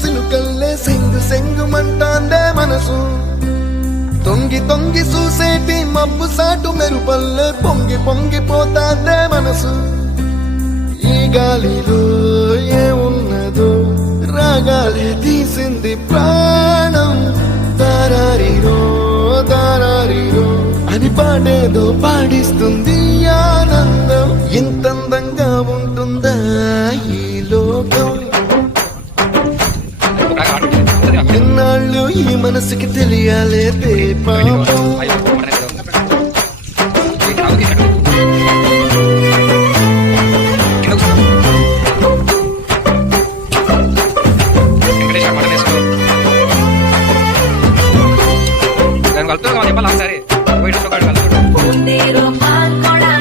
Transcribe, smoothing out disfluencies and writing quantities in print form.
సినుకల్లే సెంగు సెంగుమంటాందే మనసు తొంగి తొంగి చూసేటి మబ్బు సాటు మెరుపల్లే పొంగి పొంగిపోతాందే మనసు ఈ గాలిలో ఏమున్నదో రాగాలే తీసింది ప్రాణం దారారిరో దారారిరో అని పాడేదో పాడిస్తుంది ఆనందం ఇంతందంగా ఉంటుందా ఈ లోకం ఎన్నాళ్ళు ఈ మనసుకి తెలియాలే పాపం